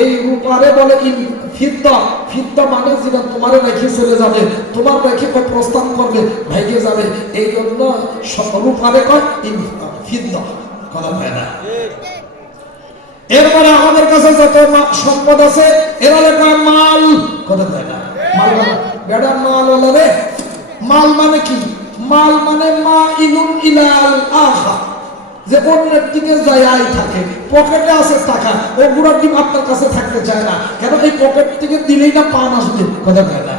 এই রূপারে বলে ইন ফিদ্দা। ফিদ্দা মানে যেটা তোমার রেখে চলে যাবে, তোমার রেখে প্রস্থান করবে, ভেঙে যাবে, এই জন্য রূপারে কয় ইন ফিদ্দা। কথা হয় না? এরপরে আমাদের কাছে যত সম্পদ আছে এরা কয় মাল। কথা হয় না? মাল বেড়া মাল হলো রে। মাল মানে কি? মাল মানে মা ইলুন ইলাল আখা, যে অন্যের দিকে যায় থাকে। পকেটে আছে টাকা, ও বুড়ার ডিম আপনার কাছে থাকতে চায় না, কেন এই পকেট থেকে দিলেই না পান আসবে। কথা কয় না?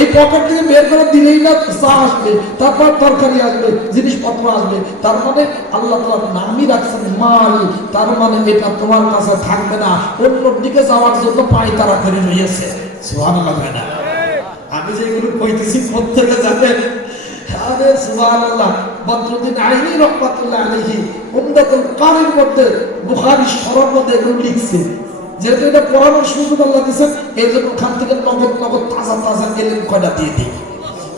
এই পকেট থেকে বের করে দিলেই না চা আসবে, তারপর তরকারি আসবে, জিনিসপত্র আসবে। তার মানে আল্লাহ তাআলা নামই রাখছেন মাল। তার মানে এটা তোমার কাছে থাকবে না, অন্যর দিকে যাওয়ার জন্য পায় তারা করে রয়েছে। সুবহানাল্লাহ। না আমি যেগুলো কইতেছি প্রত্যেকে জানেন। আরে সুবহানাল্লাহ। বদরুদ্দিন আইনি রাহমাতুল্লাহ আলাইহি উমদাতুল কারির মধ্যে বুখারী শরহ মধ্যে এগুলো লিখছে। যেহেতু এটা পড়ানোর সুযোগ আল্লাহ দিয়েছেন, এই জন্য ওখান থেকে নগদ নগদ তাজা তাজা এলেম কয়টা দিয়ে দিই।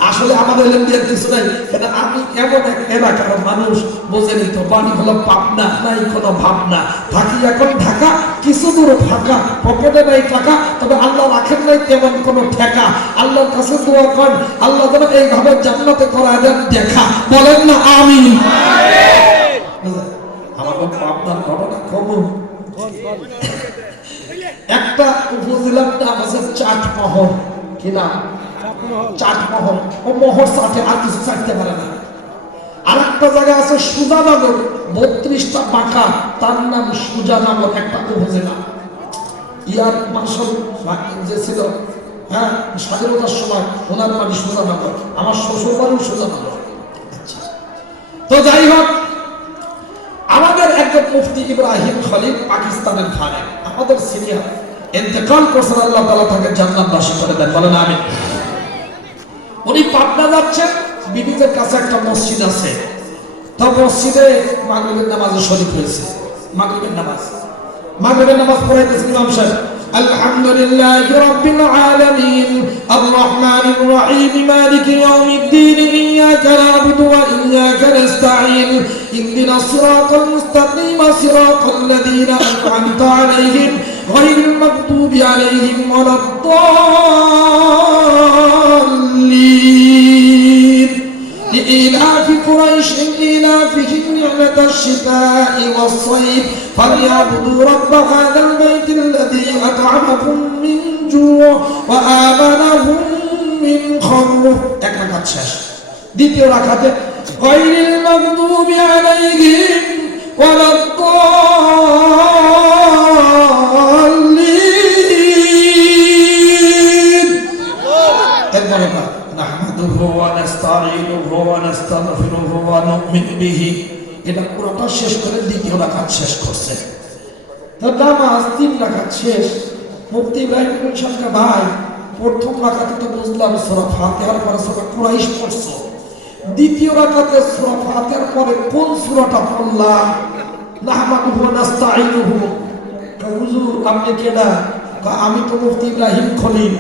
আসলে আমাদের এলেম দিয়ে কিছু নাই, কেন আমি এমন এক এলাকার মানুষ, বোঝেনি তো, বাড়ি হলো পাবনা, নাই কোনো ভাবনা, থাকি এখন ঢাকা, কিছু দূর ফাঁকা, পকেটে নাই টাকা, তবে আল্লাহ রাখেন নাই তেমন কোনো ঠেকা। আল্লাহর কাছে দোয়া করেন, আল্লাহ যেন এইভাবে জান্নাতে করা দেন দেখা। বলেন না আমিন। আমার পাবনার ঘটনা কমন। একটা উপজেলার নাম আছে চাটমোহর। কি নাম? চাটমোহর। ও মোহর চাটে, আর কিছু চাটতে পারে না। আর একটা জায়গা আছে সুজানগর, 32টা বাঁকা, তার নাম সুজানগর, একটা উপজেলা। ইয়ার মার্শাল যে ছিল, হ্যাঁ, স্বাধীনতার সময় ওনার বাড়ি সুজানগর, আমার শ্বশুর বাড়ি সুজানগর। তো যাই হোক, আমাদের একজন মুফতি ইব্রাহিম খলিল পাকিস্তানের ফারেক, আমাদের সিনিয়র, ইন্তেকাল করছেন, আল্লাহ তাআলা তাকে জান্নাতবাসী করে দেন। বলেন আমিন। উনি পাবনা যাচ্ছেন, বিবিদের কাছে একটা মসজিদ আছে, তো মসজিদে মাগরিবের নামাজে শরীক হয়েছে। মাগরিবের নামাজ পড়াইতেছেন ইমাম সাহেব। আলহামদুলিল্লাহি রাব্বিল আলামিন আর রহমানির রহিম মালিকি ইয়াউমিদ্দিন ইয়্যাকা না'বুদু ওয়া ইয়্যাকা নাস্তাঈন ইহদিনাস সিরাতাল মুস্তাকিম সিরাতাল লাযীনা আন'আমতা আলাইহিম গায়রিল মাগদুবি আলাইহিম ওয়ালাদ-দাল্লিন। لإيلاف قريش إيلافهم رحلة الشتاء والصيف فليعبدوا رب هذا البيت الذي أطعمهم من جوع وآمنهم من خوف। এক রাকাত শেষ। দ্বিতীয় রাকাতে গায়রিল মাগদুবি আলাইহিম ওয়ালাদ-দাল্লিন। একবার নাহমাদুহু ওয়া নাস্তাঈনুহু ওয়া নাস্তাগফিরুহু ওয়া নু'মিনু বিহি। এটা পুরোটা শেষ করে দ্বিতীয় রাকাত শেষ করছে। তো নামাজ 3 রাকাত শেষ। মুফতি ইব্রাহিম সাহেব ভাই, প্রথম রাকাতে তো বুঝলাম সূরা ফাতিহার পরে সূরা কুরাইশ পড়ছো, দ্বিতীয় রাকাতে সূরা ফাতিহার পরে কোন সূরাটা পড়লাম? নাহমাদুহু ওয়া নাস্তাঈনুহু। হুজুর আপনি কেডা? আমি তো মুফতি ইব্রাহিম খলিল।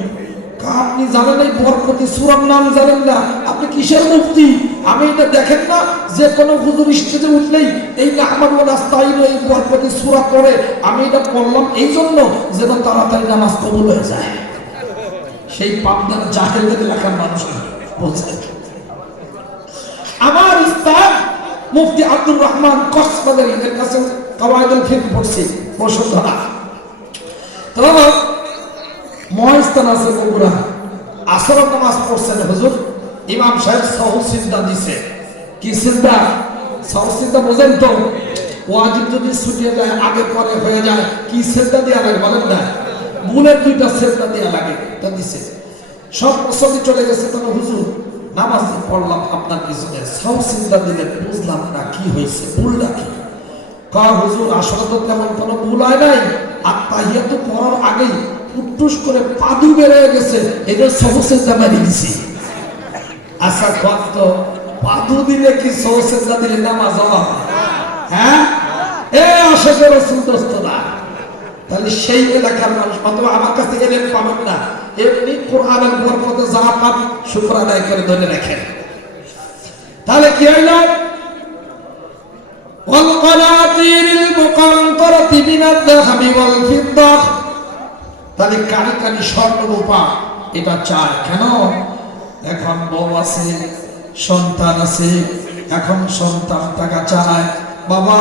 আপনি জানেন এই বরকতি সূরার নাম জানেন না? আপনি কিসের মুফতি? আমি এটা দেখেন না যে কোনো হুজুর স্টেজে উঠলেই এই নাহমাদু ওয়া নাস্তাঈনু এই বরকতি সূরা পড়ে? আমি এটা পড়লাম এই জন্য যেন তাড়াতাড়ি নামাজ কবুল হয়ে যায়। সেই পাবনার জাহেলদের এলাকার মানুষ বলছে। আমার উস্তাদ মুফতি আব্দুর রহমান কক্সবাজারি, এর কাছে কাওয়াইদুল ফিকহ পড়ছি বসুন্ধরা। তো মহাস্থান আছে বগুড়া, আসরের নামাজ পড়ছেন হুজুর, ইমাম সাহেব সাহু সিজদা দিছে। কি সিজদা? সাহু সিজদা বোঝেন তো? ওয়াজিব যদি ছুটিয়ে যায়, আগে পরে হয়ে যায়, কি সিজদা দেয়া লাগে বলেন না? বুলের 2টা সিজদা দেয়া লাগে, তা দিছে। সব মুসল্লি চলে গেছে, তখন হুজুর নামাজ পড়লাম আপনার পিছনে, সাহু সিজদা দিলে বুঝলাম না কি হয়েছে, ভুলটা কি? কয় হুজুর আসলে তো তেমন কোনো ভুল হয় নাই, আর তাহিয়াতু পড়ার আগেই উট্টুস করে পাদু বের হয়ে গেছে, এটা সহসেজদা মারি দিছি। আচ্ছা কত পাদু দিলে কি সহসেজদা দিলে নামাজ হবে? হ্যাঁ, এ আশিকে রাসূল দোস্তরা। তাহলে সেই এলাকার মানুষ অথবা আমার কাছে এলেম পাবেন না, এমনি কোরআনের বরকতে যা পান শুকর আদায় করে ধরে রাখেন। তাহলে কি হইল? والقناطير المقنطرة মিনাদ যাহাবি ওয়াল ফিদ্দা, তাহলে কানি কানি স্বর্ণ রূপা এটা চায় কেন? এখন বউ আছে, সন্তান আছে, এখন সন্তান টাকা চায়, বাবা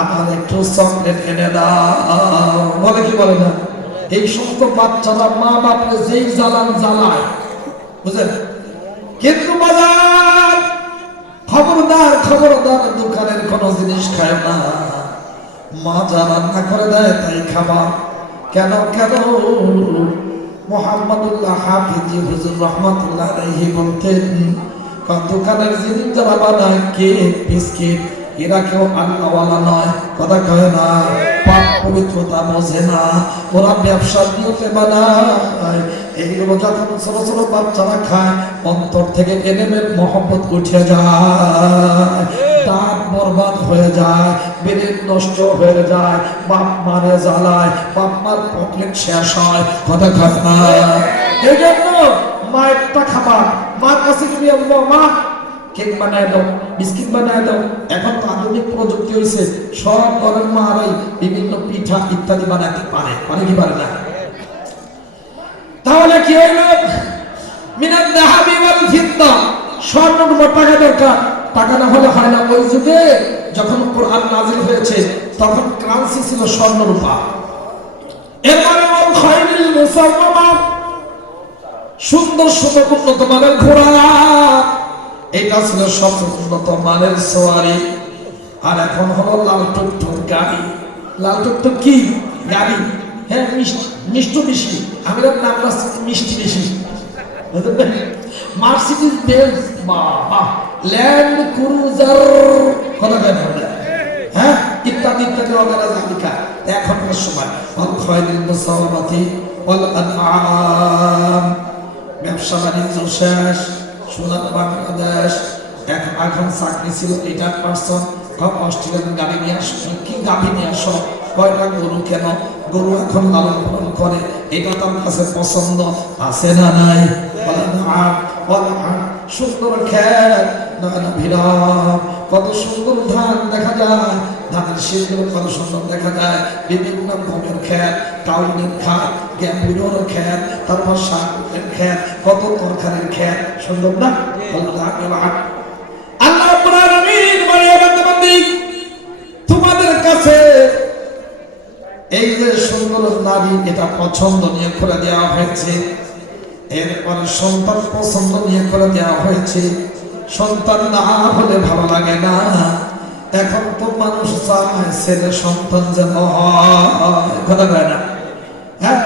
আমার একটু চকলেট এনে দাও, বলে কি বলে না? এই সমস্ত বাচ্চারা মা বাপকে যেই জ্বালান জ্বালায়, বুঝলেন? কিন্তু বাজার খবরদার খবরদার, দোকানের কোন জিনিস খায় না, মা যা রান্না করে দেয় তাই খাবা। কেন কেন? মুহাম্মদুল্লাহ হাফিজি হুজুর রহমাতুল্লাহ আলাইহি বলতেন, দোকানের জিনিস যারা বানায় কেক বিস্কিট, এরা কেউ আল্লাহওয়ালা নয়, কথা কয় না, পাপ পবিত্রতা বোঝে না, ওরা ব্যবসার নিয়তে বানায়। এইগুলো যখন ছোট ছোট বাচ্চারা খায়, অন্তর থেকে এলেমের মহব্বত উঠে যায়, দাঁত বরবাদ হয়ে যায়, বেরেন নষ্ট হয়ে যায়, বাপ মারে জ্বালায়, বাপ মার পকেট শেষ হয়, কথা কয় না। এই জন্য মায়েরটা খাবার, মার কাছে তুমি মা কেক বানায় দাও, বিস্কিট বানায় দাও। এখন তো আধুনিক প্রযুক্তি হয়েছে, সব ঘরের মারাই বিভিন্ন পিঠা ইত্যাদি বানাতে পারে, পারে কি পারে না? তাহলে কি হইল? মিনাদ যাহাবি ওয়াল ফিদ্দা, স্বর্ণ রূপা টাকা দরকার, টাকা না হলে হয় না। ওই যুগে যখন কোরআন নাযিল হয়েছে তখন কারেন্সি ছিল স্বর্ণ রূপা। এরপরে ওয়াল খায়রিল মুসাওয়ামা, সুন্দর সুন্দর উন্নত মানের ঘোড়া, এটা ছিল সবচেয়ে উন্নত মানের সওয়ারি। আর এখন হলো লাল টুকটুক গাড়ি। লাল টুকটুক কি গাড়ি? হ্যাঁ, মিষ্টি বেশি, আমি নাম রাখছি মিষ্টি বেশি, মার্সিডিজ বেঞ্জ, বাবা ল্যান্ড ক্রুজার, কথা কেন? হ্যাঁ, ইত্যাদি ইত্যাদি অগারাজালিকা। এখনকার সময় ওয়াল খায়রিল মুসাওয়ামাতি ওয়াল আনআম, ব্যবসা বাণিজ্য শেষ, সোনার বাংলাদেশ। এখন চাকরি ছিল 8% অস্ট্রেলিয়ান গাড়ি নিয়ে আসো, কি গাভী নিয়ে আসো, কয়টা গরু, কেন গরু এখন লালন পালন করে, এটা তার কাছে পছন্দ আছে না নাই? সুন্দর খেত, কত সুন্দর ধান দেখা যায়, ধানের শীষগুলো কত সুন্দর দেখা যায়, বিভিন্ন গমের খেত, কাউনের খাত, গ্যাম্বুর খেত, তারপর শাকের খেত, কত তরকারির খেত, সুন্দর না? আল্লাহ তোমাদের কাছে এই যে সুন্দর নারী, এটা পছন্দনীয় করে দেওয়া হয়েছে। এরপরে সন্তান পছন্দনীয় করে দেওয়া হয়েছে। সন্তান না হলে ভালো লাগে না। এখন তো মানুষ চায় ছেলে সন্তান যেন হয়, কথা কয় না? হ্যাঁ,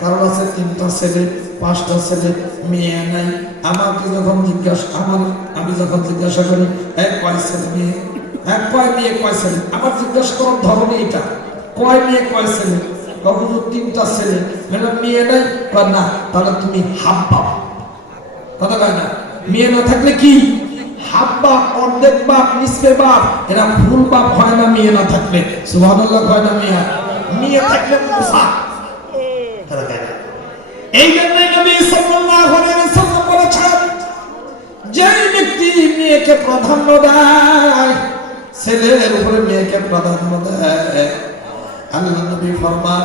কারণ আছে 3টা ছেলে 5টা ছেলে, মেয়ে নাই। আমাকে যখন আমি যখন জিজ্ঞাসা করি কয় ছেলে মেয়ে, কয় মেয়ে কয় ছেলে, আমার জিজ্ঞাসা করার ধরনই এটা, কয় মেয়ে কয় ছেলে, কখনো 3টা ছেলে, মেয়ে নাই, কয় না, তাহলে তুমি হাফ বাপ, কথা কয় না? মেয়ে না থাকলে কি হাফ বাপ, অর্ধেক বাপ, নিষ্পে বাপ, এরা ফুল বাপ হয় না মেয়ে না থাকলে। সুবহানাল্লাহ হয় না? মেয়ে থাকলে মুসা, কথা কয় না? এই জন্য নবী সাল্লাল্লাহু আলাইহি ওয়াসাল্লাম বলেছেন, যে ব্যক্তি মেয়েকে প্রাধান্য দেয়, ছেলের উপরে মেয়েকে প্রাধান্য দেয়, আল্লাহ নবী ফরমান,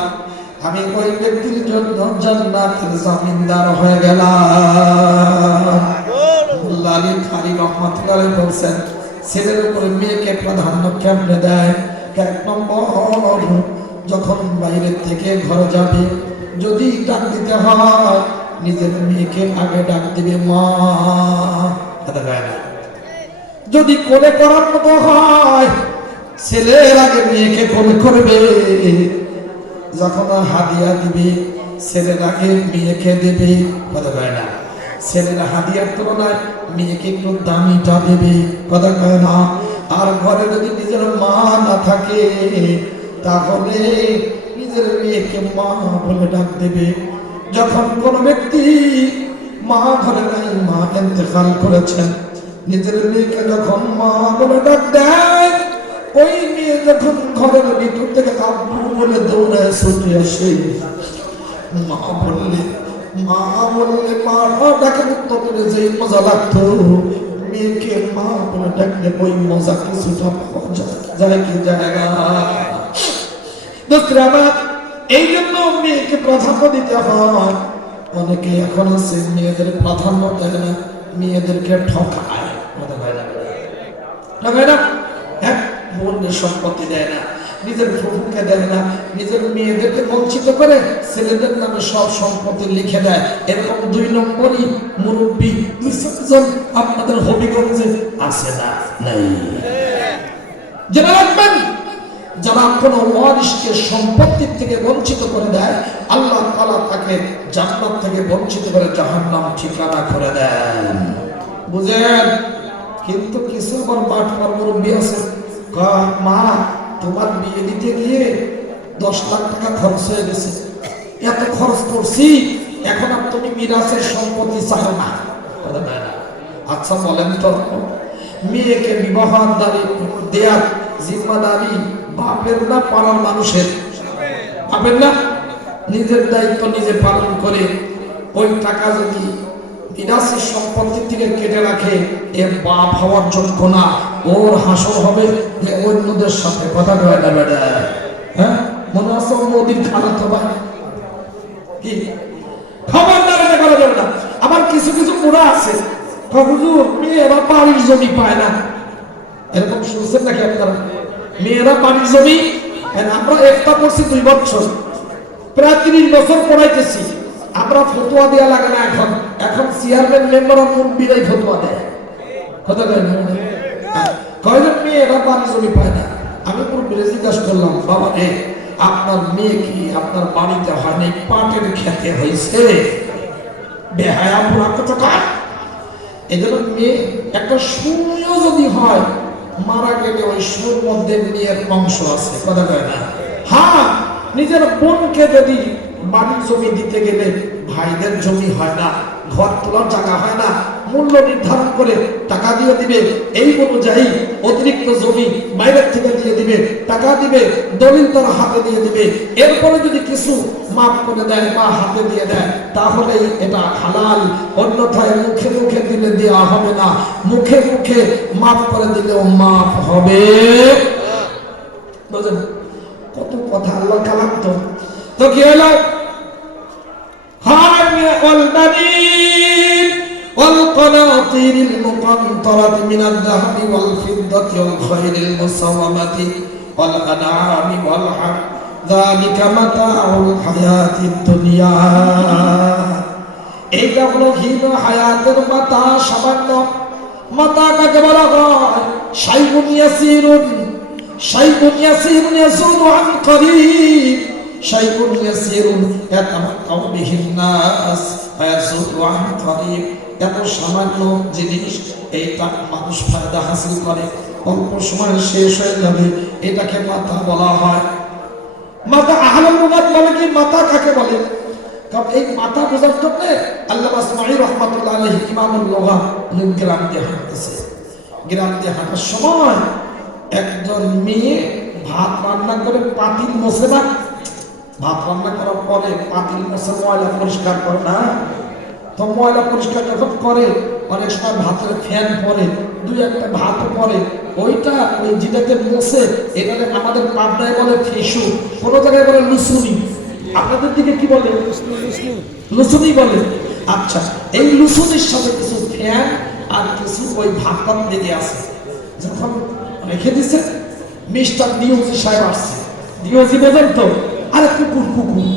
আমি ওই ব্যক্তির জন্য জান্নাতের জমিনদার হয়ে গেলাম। আল্লাহ আলী খালি রহমাতুল্লাহ বলছেন, ছেলের উপরে মেয়েকে প্রাধান্য কেমনে দেয়? 1 নম্বর, যখন বাইরে থেকে ঘরে যাবে, যদি ডাক দিতে হয় নিজের মেয়েকে আগে ডাক দিবে মা, কথা কয় না? যদি কোলে করার মতো হয়, ছেলের আগে মেয়েকে কোলে করবে। যখন হাদিয়া দিবে, ছেলের আগে মেয়েকে দেবে, কথা কয় না? ছেলেরা হাদিয়ার তুলনায় মেয়েকে একটু দামিটা দেবে, কথা কয় না? আর ঘরে যদি নিজের মা না থাকে, তাহলে নিজের মেয়েকে মা বলে ডাক দেবে। যখন কোন ব্যক্তি মা ঘরে নাই, মা ইন্তেকাল করেছেন, নিজের মেয়েকে যখন মা বলে ডাক দেয়, ওই মেয়ে যখন ঘরের ভিতর থেকে আব্বু বলে দৌড়ে ছুটে আসে, মা বললে মা ডাকে মুক্ত করে যে মজা লাগতো, মেয়েকে মা বলে ডাকলে ওই মজা কিছুটা পাওয়া যায় কি যায় না। দোস্তরা আমার, এই জন্য মেয়েকে প্রাধান্য দিতে হয়। অনেকে এখন আছে মেয়েদের প্রাধান্য দেয় না, মেয়েদেরকে ঠকায়। ঠকায় না? হ্যাঁ, বোনের সম্পত্তি দেয় না, নিজের ফুফুকে দেয় না, নিজের মেয়েদেরকে বঞ্চিত করে ছেলেদের নামে সব সম্পত্তি লিখে দেয়। এরকম 2 নম্বরই মুরব্বী আপনাদের হবিগঞ্জে আছে না? নাই। জেনে রাখবেন, যারা কোনো ওয়ারিসকে সম্পত্তির থেকে বঞ্চিত করে দেয়, আল্লাহ তাআলা তাকে জান্নাত থেকে বঞ্চিত করে জাহান্নাম ঠিকানা করে দেন। বুঝেন? কিন্তু কিছু আবার বাটপার মুরব্বী আছে, মা তোমার বিয়ে দিতে গিয়ে 10 লাখ টাকা খরচ হয়ে গেছে, এত খরচ করছি, এখন আর তুমি মিরাসের সম্পত্তি চাও না। আচ্ছা বলেন তো, মেয়েকে বিবাহ দেয়ার জিম্মাদারি বাপের না পাড়ার মানুষের? বাপের না? নিজের দায়িত্ব নিজে পালন করে ওই টাকা যদি মিরাসের সম্পত্তি থেকে কেটে রাখে, এ বাপ হওয়ার যোগ্য না। ওর হাসর হবে যে অন্যদের সাথে। কথা কয় না বেটা? হ্যাঁ, মনে আছে মোদির খালাতো ভাই? কি খবরদার এটা করা যাবে না। আবার কিছু কিছু বুড়া আছে, হুজুর মেয়েরা বাড়ির জমি পায় না। এরকম শুনছেন নাকি আপনারা? মেয়েরা বাড়ির জমি, আমরা একটা করছি 2 বছর, প্রায় 30 বছর পড়াইতেছি। আমরা ফতোয়া দেওয়া লাগে না, এখন চেয়ারম্যান মেম্বার অফ মুরব্বীরাই ফতোয়া দেয়। কথা কয় না? কয়জন মেয়েরা বাড়ির জমি পায় না। আমি মুরব্বীরে জিজ্ঞাসা করলাম, বাবা রে আপনার মেয়ে কি আপনার বাড়িতে হয় নাই, পাটের খেতে হয়েছে? বেহায়া বুড়া কথা। এই জন্য মেয়ে একটা সুরও যদি হয়, মারা গেলে ওই সুর মধ্যে মেয়ের অংশ আছে। কথা কয় না? হ্যাঁ, নিজের বোনকে যদি বাড়ির জমি দিতে গেলে ভাইদের জমি হয় না, ঘর তোলার জায়গা হয় না, মূল্য নির্ধারণ করে টাকা দিয়ে দিবে। এই অনুযায়ী অতিরিক্ত জমি বাইরের থেকে দিয়ে দিবে, টাকা দিবে, দলিল তার হাতে দিয়ে দিবে। এরপরে যদি কিছু মাফ করে দেয় বা হাতে দিয়ে দেয়, তাহলে এটা হালাল। অন্যথায় মুখে মুখে দিলে দেওয়া হবে না, মুখে মুখে মাফ করে দিলেও মাফ হবে। বুঝলেন? কত কথা আল্লাহ কালাম। তো কি হলো? والقناطير المقنطرة من الذهب والفضة والخيل المسومة والأنعام والحرث ذلك متاع الحياة الدنيا। এইটা হলো হীন হায়াতের মাতা, সামান্য মাতা। কাকে বলা হয়? শাইউন ইয়াসিরুন, শাইউন ইয়াসিরুন ইয়াসুদু আন করিব, শাইউন ইয়াসিরুন ইয়াতামাত্তাউ বিহিন নাস ওয়া ইয়াসুদু আন করিব। এত সামান্য জিনিস, এইটা মানুষ ফায়দা হাসিল করে, অল্প সময় শেষ হয়ে যাবে, এটাকে মাতা বলা হয়। মাতা আহলুল লুগাত বলে কি মাতা কাকে বলে? কারণ এই মাতা বোঝার জন্য আল্লামা ইসমাঈল রাহমাতুল্লাহ আলাইহি ইমামুল লুগাত গ্রাম দিয়ে হাঁটতেছে। গ্রাম দিয়ে হাঁটার সময় একজন মেয়ে ভাত রান্না করে পাতিল মোছে না। ভাত রান্না করার পরে পাতিল মোছে, ময়লা পরিষ্কার করে না। তো ময়লা পরিষ্কার যখন করে, অনেক সময় ভাতের ফ্যান পরে, 2-1টা ভাত পরে, ওইটা ওই যেটাতে মোছে, এটাকে আমাদের পাবনায় বলে ফেসু, কোনো জায়গায় বলে লুসুনি। আপনাদের দিকে কি বলে? লুসুনি বলে। আচ্ছা, এই লুসুনির সাথে কিছু ফ্যান আর কিছু ওই ভাত লেগে আছে। যখন রেখে দিছে, মিস্টার ডিওজি সাহেব আসছে। ডিওজি বোঝেন তো? আরে কুকুর কুকুর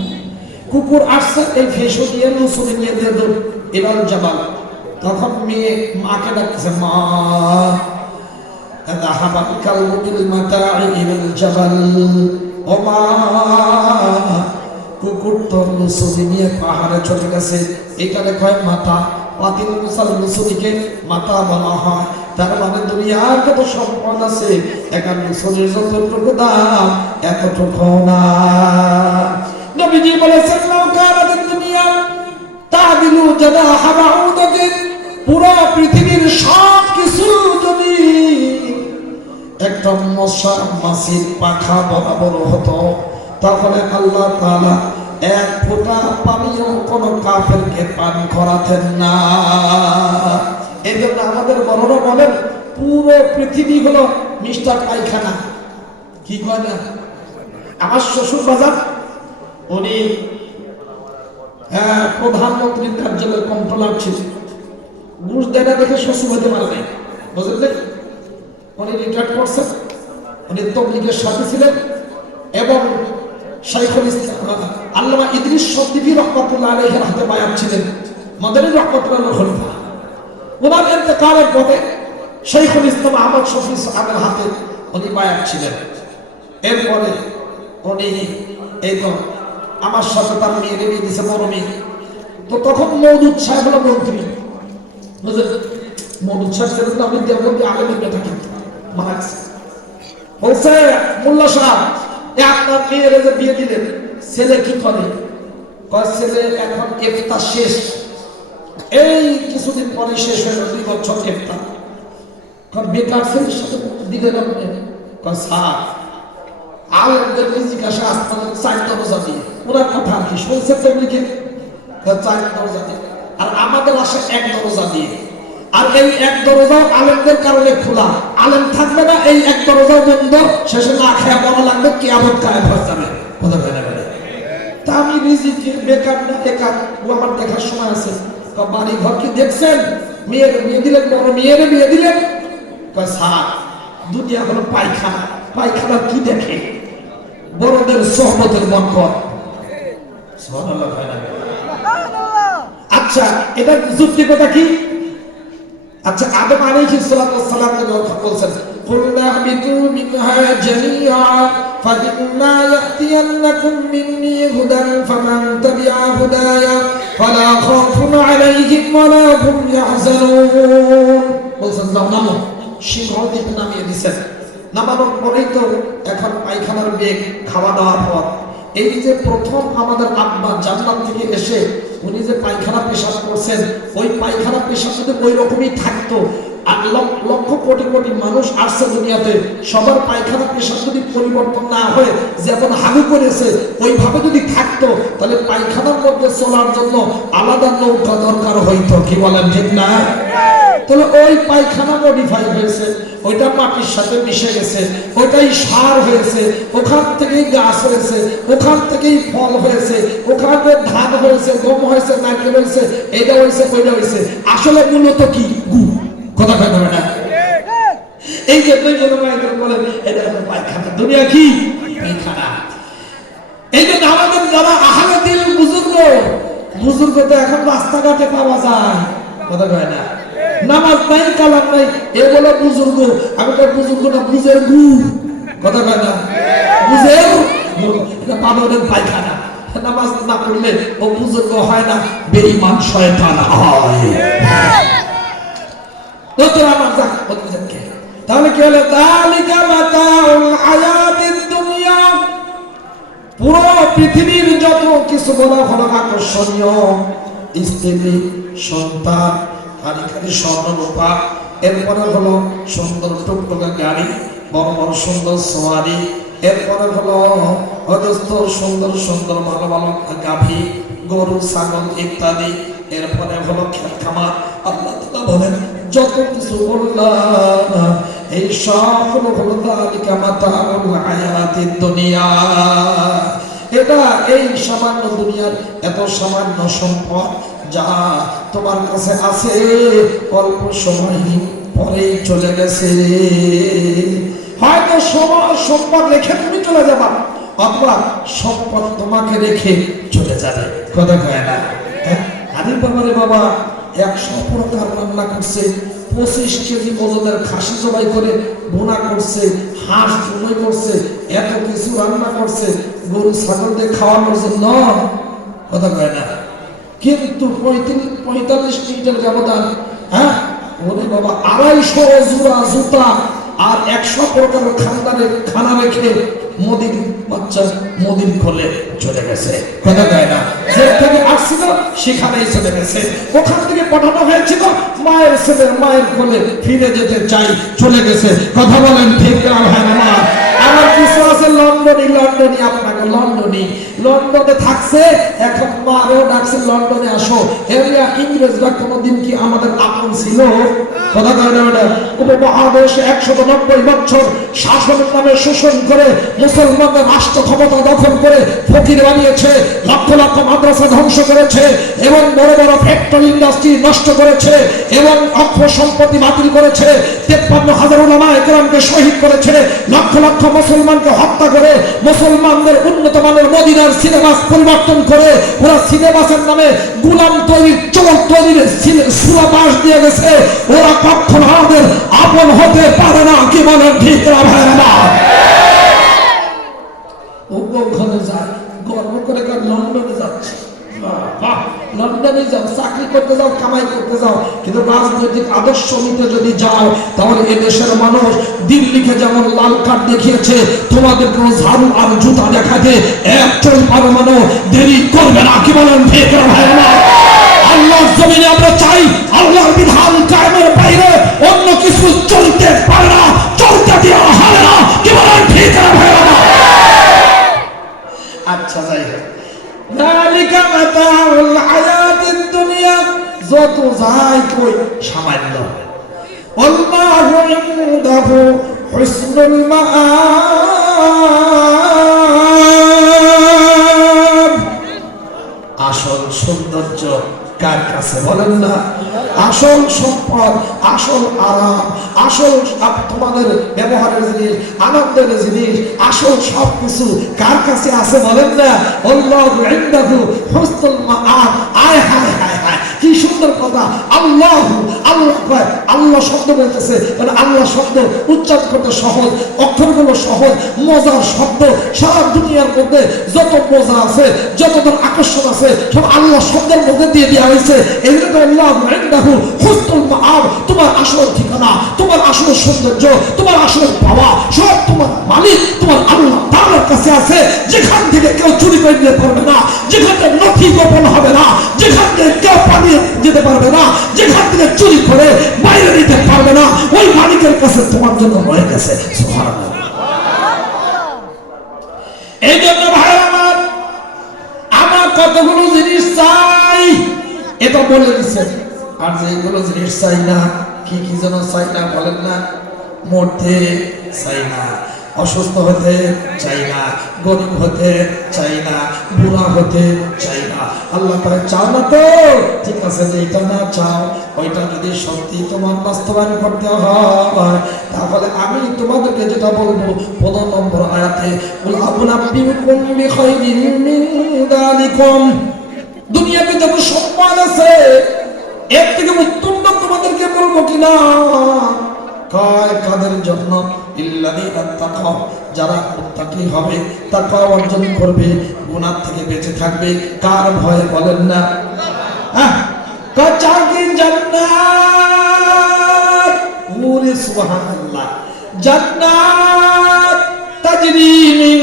কুকুর আসছে, এই ফেসু দিয়ে লুসুনি নিয়ে দিয়ে দৌড় এবার জামাল। তখন মেয়ে মাকে ডাকছে, মা যাহাবাল কালবু বিল মাতা'i ইলাল জাবাল। ও মা, কুকুর তো লুসুনি নিয়ে পাহাড়ে চলে গেছে। এটারে কয় মাতা। পাতিল মুসাল লুসুনিকে মাতা বলা হয়। তার মানে দুনিয়ার কত সম্পদ আছে, এখানে লুসুনির যতটুকু দাম এতটুকু না। নবীজি বলেছেন, লাউ কানাত দুনিয়া তাদিলু জানাহা বাউদাতিন, পুরো পৃথিবীর সব কিছু যদি একটা মশা মাছির পাখা বরাবর হতো, তাহলে আল্লাহ তাআলা 1 ফোঁটা পানিও কোনো কাফেরকে পান করাতেন না। এই জন্য আমাদের বড়রা বলেন, পুরো পৃথিবী হলো মিস্টার পায়খানা। কি কয় না? আমার শ্বশুর বাজার উনি প্রধানমন্ত্রীর কার্যালয়ের কন্ট্রোলার ছিলেন। ঘুষ দেয় না দেখে শ্বশুর হতে পারে নাই, বুঝলেন? উনি রিটায়ার্ড করছেন। উনি তবলিগের সাথে ছিলেন এবং শাইখুল ইসলাম আল্লামা ইদ্রিস সন্দিপি রহমাতুল্লাহ আলাইহির হাতে বায়াত ছিলেন, মাদানী রহমাতুল্লাহ খলিফা। ওনার ইন্তেকালের পরে শাইখুল ইসলাম আহমদ শফি সাহেবের হাতে উনি বায়াত ছিলেন। এরপরে উনি এই তো আমার সাথে তার মেয়ে বিয়ে দিয়েছে, বড় মেয়ে। তো তখন মওদুদ সাহেব হলো মন্ত্রী, বুঝলেন? মওদুদ সাহেব ছিলেন আপনি দেওবন্দি আলেমের বেটা, কিন্তু মারা গেছে। বলছে মোল্লা সাহেব আপনার মেয়ের যে বিয়ে দিলেন, ছেলে কি করে? ছেলে এখন ইফতার শেষ, এই কিছুদিন পরে শেষ হয়ে 2 বছর ইফতার। বেকার ছেলের সাথে দিলেন আপনি? স্যার আলেমদের জিজ্ঞাসা আসমানের 4 দরজা দিয়ে, ওনার কথা আর কি শুনছে তেমনিকে 4 দরজা দিয়ে, আর আমাদের আসে 1 দরজা দিয়ে। আর এই 1 দরজাও আলেমদের কারণে খোলা, আলেম থাকবে না, এই 1 দরজাও বন্ধ, শেষে না খেয়ে বলা লাগবে, কিয়ামত কায়েম হয়ে যাবে। কথা বলে না? তা আমি রিজিকে বেকার না বেকার, ও আমার দেখার সময় আছে। বাড়ি ঘর কি দেখছেন? মেয়ের বিয়ে দিলেন, বড় মেয়ের বিয়ে দিলেন। স্যার দুনিয়া হলো পায়খানা, পায়খানা কি দেখে? বড়দের সোহবতের বরকত। সুবহানাল্লাহ। আচ্ছা এটা যুক্তিকতা কি? আচ্ছা আদম আলাইহিস সালাতু ওয়াস সালাম বলছেন কুলনা বিতু মিনহা জামিআ ফাইন্না ইয়াতিয়ান্নাকুম মিন্নি হুদান ফামান তাবিআ হুদায়া ফালা খাউফুন আলাইহিম ওয়ালা হুম ইয়াহজানুন। বলছেন নামো, সিংহ দিয়ে নামিয়ে দিয়েছেন। নামানোর পরেই তো এখন পায়খানার বেগ, খাওয়া দাওয়ার পর। এই যে প্রথম আমাদের আব্বা জান্নাত থেকে এসে উনি যে পায়খানা পেশাব করছেন, ওই পায়খানা পেশাব যদি ওই রকমই থাকতো, আর লক্ষ কোটি কোটি মানুষ আসছে দুনিয়াতে, সবার পায়খানা পেশাব যদি পরিবর্তন না হয়, যেমন হাগু করেছে ওইভাবে যদি থাকতো, তাহলে পায়খানার মধ্যে চলার জন্য আলাদা নৌকা দরকার হইতো। কি বলেন ঠিক না? তাহলে ওই পায়খানা মডিফাই হয়েছে, ওইটা মাটির সাথে মিশে গেছে, ওইটাই সার হয়েছে, ওখান থেকেই গাছ হয়েছে, ওখান থেকেই ফল হয়েছে, ওখানে ধান হয়েছে, গম হয়েছে, নারকেল হয়েছে, এটা হয়েছে, ওইটা হয়েছে। আসলে মূলত কি? গু। কথা কয় না? এই যে বলেন এটা পায়খানা, দুনিয়া কি পায়খানা। এই জন্য আমাদের যারা আহলে দিল বুজুর্গ তো এখন রাস্তাঘাটে পাওয়া যায়। কথা কয় না? নামাজ নাই, কালাম নাই, এগুলো বুজুর্গ। আমি তো বুজুর্গ না, বুঝের গু। কথা কয় না? বুঝের পাবনের পায়খানা। নামাজ না পড়লে ও বুজুর্গ হয় না, বেঈমান শয়তান হয়। তাহলে কি হলো? তালিকা মাতাউল হায়াতিদ দুনিয়া, পুরো পৃথিবীর যত কিছু বলা হলো আকর্ষণীয়, স্ত্রী, সন্তান, খালি স্বর্ণ রূপা, এরপরে হলো সুন্দর টুকটুকে গাড়ি, বড় বড় সুন্দর সোয়ারি, এরপরে হলো অজস্র সুন্দর সুন্দর ভালো ভালো গাভী, গরু, ছাগল ইত্যাদি, এরপরে হলো খেত খামার। আল্লাহ তাআলা বলেন যত কিছু বললাম এই সব হলো যালিকা মাতাউল হায়াতিদ দুনিয়া। এটা এই সামান্য দুনিয়ার এত সামান্য সম্পদ যা তোমার কাছে আছে, অল্প সময় পরেই চলে গেছে। হয়তো সময় সম্পদ রেখে তুমি চলে যাবা, অথবা সম্পদ তোমাকে রেখে চলে যাবে। কথা কয় না? আরে বাবারে বাবা, 100 প্রকার রান্না করছে, 25 কেজি ওজনের খাসি জবাই করে বোনা করছে, হাঁস জবাই করছে, এত কিছু রান্না করছে গরু ছাগল দিয়ে খাওয়ানোর জন্য। কথা কয় না? কিন্তু 45 মিনিটের ব্যবধান, ওরে বাবা, 250 জোড়া জুতা আর 100 প্রকার খানা রেখে মোদির বাচ্চা মোদির কোলে চলে গেছে। কথা কয় না? যেখানে আসছিল সেখানেই চলে গেছে। ওখান থেকে পাঠানো হয়েছিল মায়ের ছেলের মায়ের কোলে, ফিরে যেতে চাই, চলে গেছে। কথা বলেন ঠিক না? আমার কিছু আছে লন্ডনে, আপনাকে লন্ডনে থাকছে, এখন মারও ডাকছে লন্ডনে আসো। এরিয়া ইংরেজরা কোনোদিন কি আমাদের আপন ছিল? কথা কয় না বেটা। উপমহাদেশে 190 বছর শাসনের নামে শোষণ করে মুসলমানদের রাষ্ট্র ক্ষমতা দখল করে ফকির বানিয়েছে, লক্ষ লক্ষ মাদ্রাসা ধ্বংস করেছে এবং বড় বড় ফ্যাক্টরি ইন্ডাস্ট্রি নষ্ট করেছে এবং অর্থ সম্পত্তি বাতিল করেছে, 53,000 উলামায়ে কেরামকে শহীদ করেছে, লক্ষ লক্ষ মুসলমানকে হত্যা করে মুসলমানদের উন্নত মানের মদিনার সিলেবাস পরিবর্তন করে ওরা সিলেবাসের নামে গোলাম তৈরির চোর তৈরির সিলেবাস দিয়ে গেছে। ওরা কখনো আমাদের আপন হতে পারে না। কি বলেন ঠিক না ভাইরা? ওখানে যায় গর্ব করে লন্ডনে যাচ্ছে, লন্ডনে যাও, চাকরি করতে যাও, কামাই করতে যাও, কিন্তু রাজনৈতিক আদর্শ নিতে যদি যাও তাহলে এদেশের মানুষ দিল্লিকে যেমন লাল কার্ড দেখিয়েছে তোমাদেরকেও ঝাড়ু আর জুতা দেখাতে একজন পারমাণু দেরি করবে না। কি বলেন ঠিক না ভাইরা? আল্লাহর জমিনে আমরা চাই আল্লাহর বিধান কায়েমের বাইরে অন্য কিছু চলতে পারে না, চলতে দেওয়া হবে না। কি বলেন ঠিক না ভাইরা? আচ্ছা যাই হোক, যালিকা মাতাউল হায়াতিদ দুনিয়া, যত যাই কই সামান্য, আল্লাহু ইনদাহু হুসনুল মাআব, আসল সৌন্দর্য কার কাছে বলেন না? আসল সম্পদ, আসল আরাম, আসল তোমাদের ব্যবহারের জিনিস, আনন্দের জিনিস, আসল সবকিছু কার কাছে আছে বলেন না? আল্লাহু ইনদাহু হুসনুল মাআব। আয় হায় হায় হায়, কি সুন্দর কথা। আল্লাহ আল্লাহ কয়, আল্লাহ শব্দ বলতেছে, মানে আল্লাহ শব্দ উচ্চারণ করতে সহজ, অক্ষরগুলো সহজ, মজার শব্দ। সারা দুনিয়ার মধ্যে যত মজা আছে, যত আকর্ষণ আছে, সব আল্লাহ শব্দের মধ্যে দিয়ে দেওয়া হয়েছে। এই জন্য আল্লাহু ইনদাহু হুসনুল মাআব, তোমার আসল ঠিকানা, তোমার আসল সৌন্দর্য, তোমার আসল পাওয়া সব তোমার মালিক, তোমার আল্লাহ তাআলার কাছে আছে, যেখান থেকে কেউ চুরি করে নিতে পারবে না, যেখান থেকে নথি গোপন হবে না, যেখান থেকে কেউ পালিয়ে যেতে পারবে না, যেখান থেকে চুরি করে বাইরে নিতে পারবে না, ওই মালিকের কাছে তোমার জন্য রয়ে গেছে। সুবহানাল্লাহ। এই জন্য ভাই আমার, আমার কতগুলো জিনিস চাই এটা বলে দিচ্ছে, আর যেগুলো জিনিস চাই না, কি কি যেন চাই না বলেন না? মরতে চাই না, অসুস্থ হতে চাই না, গরিব হতে চাই না, বুড়া হতে চাই না। আল্লাহ পাক চাও না তো ঠিক আছে, যে এটা না চাও ওইটা যদি সত্যি তোমার বাস্তবায়ন করতে হয় তাহলে আমি তোমাদেরকে যেটা বলবো 15 নম্বর আয়াতে, কুল আবুনাব্বিউকুম বিখাইরিন মিন যালিকুম, দুনিয়াতে যত সম্মান আছে এর থেকে উত্তম তোমাদেরকে বলবো কিনা? কয় কাদের জন্য? ইল্লাযীনা তাকাও, যারা মুত্তাকি হবে, তাকওয়া অর্জন করবে, গুনাহ থেকে বেঁচে থাকবে। কার ভয়ে বলেন না? কাচাকি জান্নাত, ওরে সুবহানাল্লাহ, জান্নাত তাজরি মিন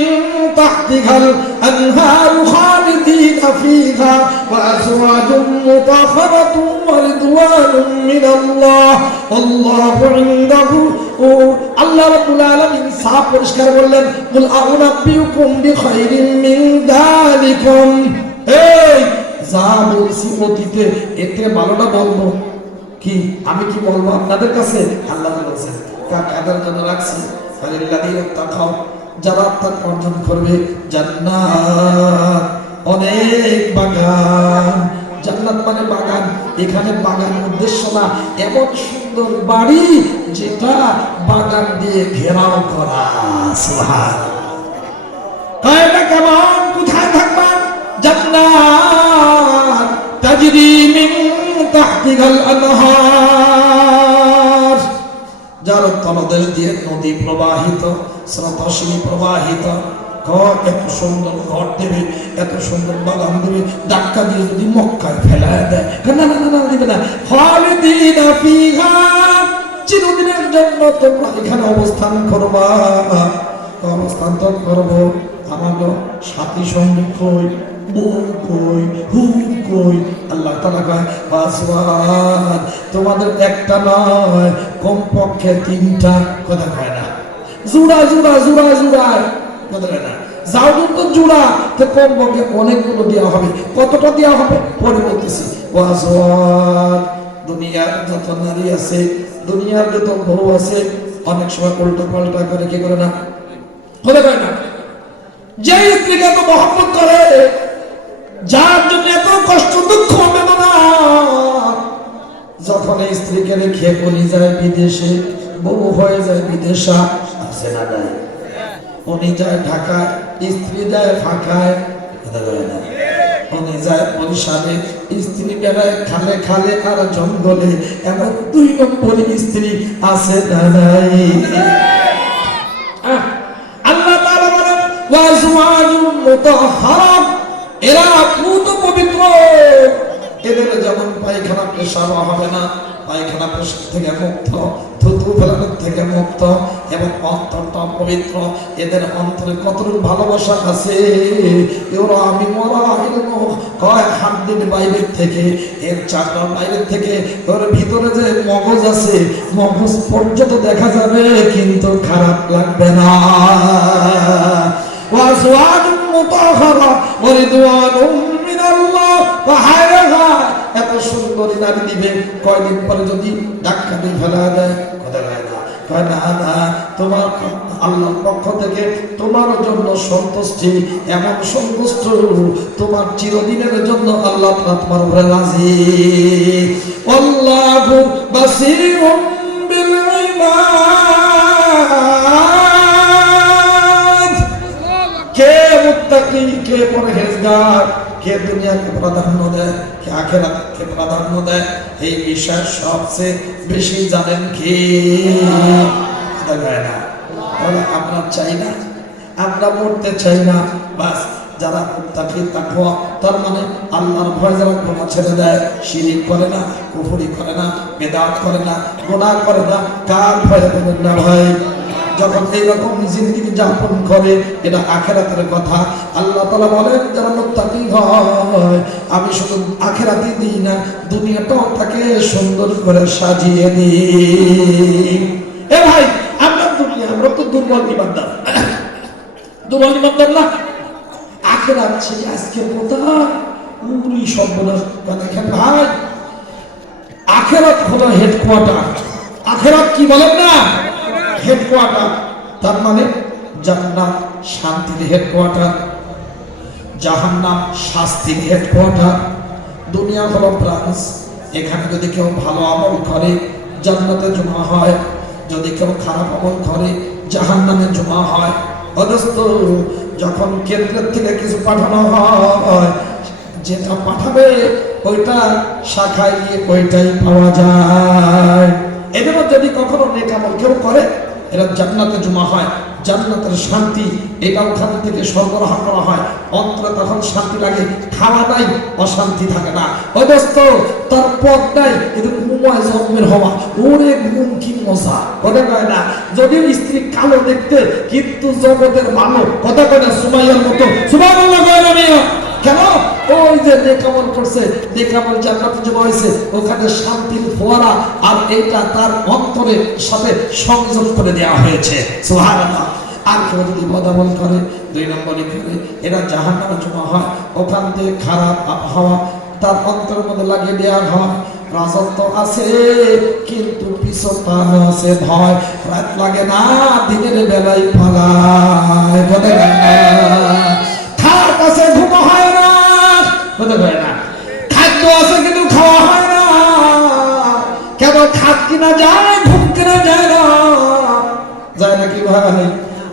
তাহতিহাল আনহার খালিদিনা ফিহা ওয়া আজওয়াজুম মুতাহহারাতুন ওয়া রিদওয়ানুম মিনাল্লাহ আল্লাহু ইনদাহু। ও আল্লাহ রাব্বুল আলামিন সাফ পরিষ্কার বললেন, কুল আউনাব্বিউকুম বিখাইরিন মিন যালিকুম, এই যা বলছি অতীতে এতে ভালোটা বলবো কি? আমি কি বলবো আপনাদের কাছে? আল্লাহ বলেছেন কাদের জন্য রাখছি? আলিল্লাযীনা তাকাও, যারা তাকওয়া অর্জন করবে, জান্নাত, অনেক বাগান। জান্নাত মানে বাগান, এখানে বাগান উদ্দেশ্য না, এমন সুন্দর বাড়ি যেটা বাগান দিয়ে ঘেরাও করা। সুবহানাল্লাহ। কায়দা কেমন? কোথায় থাকবেন? জান্নাত তাজরি মিন তাহতিহাল আনহার, যার তলদেশ দিয়ে নদী প্রবাহিত, স্রোতস্বিনী প্রবাহিত। এত সুন্দর ঘর দেবে, এত সুন্দর বাগান দেবে, ধাক্কা দিয়ে যদি মক্কায় ফেলায় দেয়, না না না দিবে না। খালিদিনা ফিহা, চিরদিনের জন্য তোমরা এখানে অবস্থান করবা। অবস্থান তো করবো, আমাকে সাথী সঙ্গী কই, বউ কই, হুর কই? আল্লাহ তাআলা কয় বাসওয়াত, তোমাদের একটা নয়, কমপক্ষে 3টা। কথা কয় না? জোড়া জোড়া জোড়া জোড়া কথা কয় না? যাও তো জোড়া, তো কমপক্ষে অনেকগুলো দেওয়া হবে। কতটা দেওয়া হবে পরে বলতেছি। বাসওয়াত, দুনিয়ার যত নারী আছে, দুনিয়ার যত বউ আছে, অনেক সময় উল্টো পাল্টা করে, কি করে না, হতে পারে না। যে স্ত্রীকে এত মহব্বত করে, যার জন্য এত কষ্ট দুঃখ বেদনা, যখন এই স্ত্রীকে রেখে উনি যায় বিদেশে, বউ হয়ে যায় বিদেশা, আছে না নাই? উনি যায় ঢাকায়, স্ত্রী যায় ফাঁকায়, উনি যায় বরিশালে, স্ত্রী বেড়ায় খালে খালে আর জঙ্গলে। এমন 2 নম্বর স্ত্রী আছে না নাই? আল্লাহ তাআলা বলেন ওয়াজওয়াজুম মুতাহহারাত, এরা পুত পবিত্র, এদের যেমন পায়খানা পেশাব হবে না, পায়খানা পেশাব থেকে মুক্ত, থুতু ফেলানোর থেকে মুক্ত, এবং অন্তরটা পবিত্র। এদের অন্তরে কতটুকু ভালোবাসা আছে, ওরা আমি মরা কয় হাত দিন বাইরের থেকে, এর চাকরার বাইরের থেকে ওর ভিতরে যে মগজ আছে, মগজ পর্যন্ত দেখা যাবে, কিন্তু খারাপ লাগবে না। ওয়াজওয়াজুম মুতাহহারা ওয়া রিদওয়ানুম মিনাল্লাহ ওয়া হায়রা, এত সুন্দরী নারী দিবে, কয়দিন পরে যদি ধাক্কা দিয়ে ফেলা দেয়, কথা কয় না, কয় না না, তোমার আল্লাহর পক্ষ থেকে তোমার জন্য সন্তুষ্টি, এমন সন্তুষ্ট তোমার চিরদিনের জন্য আল্লাহ তোমার উপরে রাজি। আল্লাহু বাসীরুম বিল ইবাদ, কে মুত্তাকি, কে পরহেজগার, কে দুনিয়াকে প্রাধান্য দেয়, কে আখিরাতকে প্রাধান্য দেয়, এই বিষয় সবচেয়ে বেশি জানেন কে? না, তাহলে আমরা চাই না, আমরা মরতে চাই না, বাস যারা মুত্তাকি তাকওয়া, তার মানে আল্লাহর ভয় যারা গুনাহ ছেড়ে দেয়, শিরিক করে না, কুফরি করে না, বিদআত করে না, গুনাহ করে না, কার ভয় বলেন না ভাই? যখন এইরকম জিন্দেগি যাপন করে, এটা আখিরাতের কথা। আল্লাহ তাআলা বলেন যারা মুত্তাকি হয়, আমি শুধু আখিরাতই দিই না, দুনিয়াটাও তাকে সুন্দর করে সাজিয়ে দিই। এ ভাই, আমরা তো দুর্বল ইমানদার, দুর্বল ইমানদার না, আখিরাত ছেড়ে আজকে কোথায় উনি সর্বনাশ। দেখেন ভাই, আখিরাত হলো হেডকোয়ার্টার। আখিরাত কি বলেন না, হেডকোয়ার্টার। তার মানে জান্নাত শান্তির হেডকোয়ার্টার, জাহান্নাম শাস্তির হেডকোয়ার্টার। দুনিয়া হলো ব্রাঞ্চ, এখানে যদি কেউ ভালো আমল করে জান্নাতে জমা হয়, যদি কেউ খারাপ আমল করে জাহান্নামে জমা হয়। অদস্ত যখন কেন্দ্রের থেকে কিছু পাঠানো হয়, যেটা পাঠাবে ওইটা শাখায় গিয়ে ওইটাই পাওয়া যায়। এজন্য যদি কখনো নেক আমল কেউ করে, এরা জান্নাতে জমা হয়, জান্নাতের শান্তি এটা ওখান থেকে সরবরাহ করা হয়, অন্তরে তখন শান্তি লাগে, খাওয়া নাই অশান্তি থাকে না। ওই দোস্ত তার পথ নাই, কিন্তু ঘুমায় জন্মের হওয়া, ওরে ঘুম কি মজা, কথা কয় না। যদিও স্ত্রী কালো দেখতে, কিন্তু জগতের ভালো, কথা কয় না, সুমাইয়ার মতো। সুবহানাল্লাহ কয় না মিয়া? কেন? ওই যে নেকামল করছে, নেকামল জান্নাতে জমা হয়েছে, ওখানে শান্তির ফোয়ারা, আর এইটা তার অন্তরের সাথে সংযোগ করে দেওয়া হয়েছে। সুবহানাল্লাহ। আর কেউ যদি বদামল করে, 2 নম্বরই করে, এরা জাহান্নামে জমা হয়, ওখান থেকে খারাপ আবহাওয়া তার অন্তরের মধ্যে লাগিয়ে দেওয়া হয়। রাজত্ব আছে কিন্তু পিছনে আছে ভয়, রাত লাগে না, দিনের বেলায় পালায়, বলে খাট আছে ঘুম হয় না, বলে না, খাদ্য আছে কিন্তু খাওয়া হয় না। কেন? খাট কিনা যায়, ঘুম কিনা যায় না, যায় নাকি ভাই?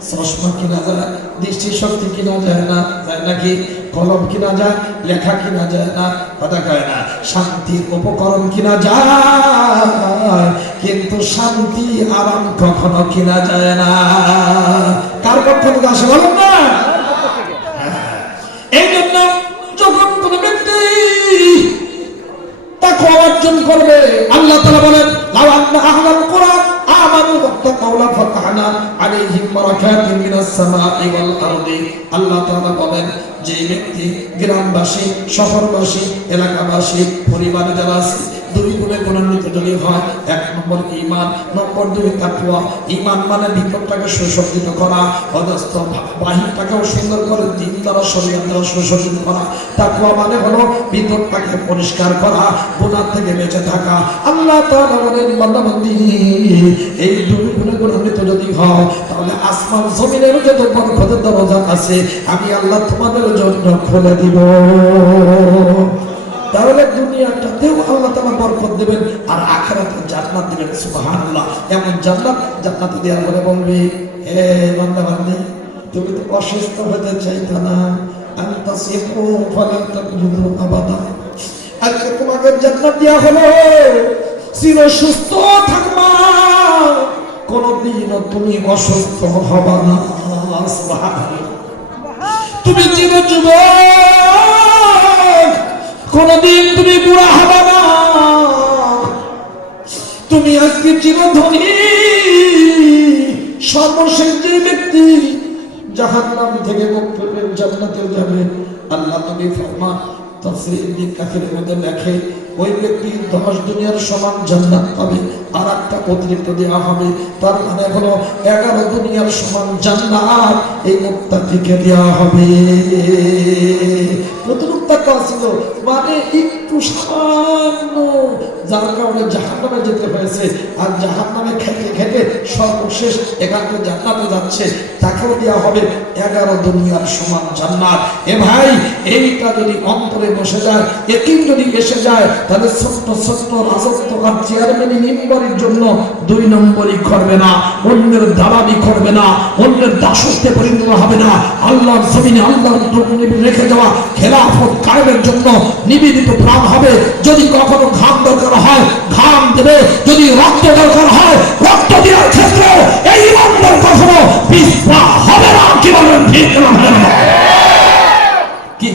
চশমা কিনা যায়, দৃষ্টি শক্তি কিনা যায় না, যায় নাকি? কলম কিনা যায়, লেখা কিনা যায় না, কথা কয় না। শান্তির উপকরণ কিনা যায়, কিন্তু শান্তি আরাম কখনো কিনা যায় না। কার পক্ষ থেকে আসে বলেন না? এই জন্য যখন কোন ব্যক্তি তাকওয়া অর্জন করবে, আল্লাহ তাআলা বলেন লাউ আন্না আহলাল কুরআন আমানু ওয়াত্তাকাউ লাফাতাহনা আলাইহিম বারাকাতিন মিনাস সামাই ওয়াল আরদি। আল্লাহ তাআলা বলেন যে ব্যক্তি গ্রামবাসী, শহরবাসী, এলাকাবাসী, পরিবারে যারা আছে, দুই গুণে গুণান্বিত যদি হয়, 1 নম্বর ঈমান, নম্বর 2 তাকওয়া। ঈমান মানে ভিতরটাকে সুসজ্জিত করা, অদস্ত বাহিরটাকেও সুন্দর করে দিন দ্বারা শরীয়ত দ্বারা সুসজ্জিত করা। তাকওয়া মানে হলো ভিতরটাকে পরিষ্কার করা, গুনাহ থেকে বেঁচে থাকা। আল্লাহ তাআলা বলেন বান্দাবান্দি এই দুই গুণে গুণান্বিত যদি হও, তাহলে আসমান জমিনের যত বরকতের দরজা আছে আমি আল্লাহ তোমাদের জন্য খুলে দিব। তাহলে দুনিয়াটাতেও আল্লাহ তাআলা বরকত দেবেন আর আখিরাতে জান্নাত দিবেন। সুবহানাল্লাহ। এমন জান্নাতে দেওয়ার পরে বলবি, হে বান্দা বান্দি, তুমি তো অসুস্থ হতে চাইতা না, আনতা সিহু ফালা তাকুদু আবাদা। আজকে তোমাকে জান্নাত দেওয়া হলো, চির সুস্থ থাকবা, কোনদিনও তুমি অসুস্থ হবা না। সুবহানাল্লাহ। তুমি চির যুবক, কোনদিন তুমি বুড়া হবা না। তুমি আজকে চিরধনী, সর্বশেষ যে ব্যক্তি জাহান্নাম থেকে মুক্তি পেয়ে জান্নাতে যাবে, আল্লাহ নবী ফরমান তাফসীর ইবনে কাসিরের মধ্যে লেখে, ওই ব্যক্তি 10 দুনিয়ার সমান জান্নাত পাবে, আর একটা অতিরিক্ত দেওয়া হবে। তার মানে হলো 11 দুনিয়ার সমান জান্নাত এই মুত্তাকিকে দেওয়া হবে। কতটুকু তাকওয়া ছিল, মানে একটু সামান্য, যার কারণে জাহান্নামে যেতে হয়েছে, আর জাহান্নামে খেতে খেতে সর্বশেষ এখানে জান্নাতে যাচ্ছে, তাকেও দেওয়া হবে 11 দুনিয়ার সমান জান্নাত। এ ভাই, এইটা যদি অন্তরে বসে যায়, ইয়াকিন যদি এসে যায়, তাহলে ছোট্ট ছোট্ট রাজত্ব আর চেয়ারম্যানি মেম্বারের জন্য 2 নম্বরই করবে না, অন্যের দালালি করবে না, অন্যের দাসত্বে পরিণত হবে না। আল্লাহর জমিনে আল্লাহর রেখে যাওয়া খেলাফত কায়েমের জন্য নিবেদিত প্রাণ হবে। যদি কখনো ঘাম দরকার হয় ঘাম দেবে, যদি রক্ত দরকার হয় রক্ত দেওয়ার ক্ষেত্রে এই ইমানদার কখনো পিছপা হবে না। কি বলেন? ঠিক না? কি